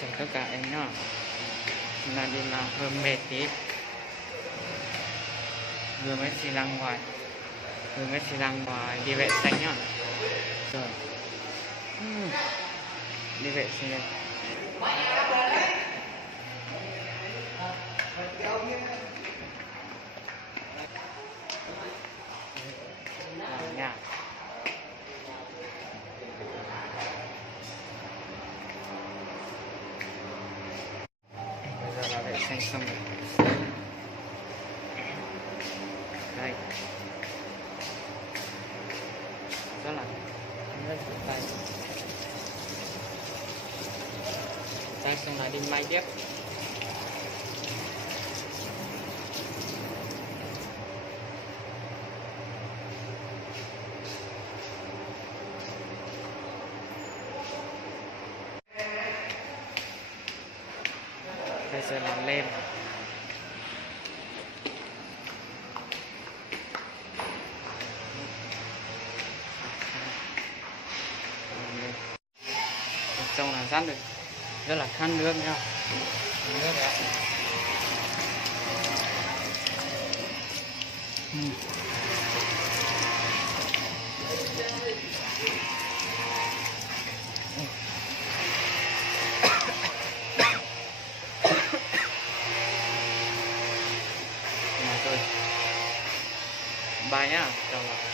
chào tất cả em nhá. Hôm nay đi làm hơi mệt tí, vừa mới xì lăng ngoài đi vệ sinh nhá. Rồi đi vệ sinh đây. Nha. Bây giờ là vệ sinh xong rồi. Đây. Đó là tay. Tay xong là đi may tiếp. Bây giờ là lên. Trong là rắn được rất là khăn nước nha, nước đấy ạ. Rồi bye nhá, chào bạn.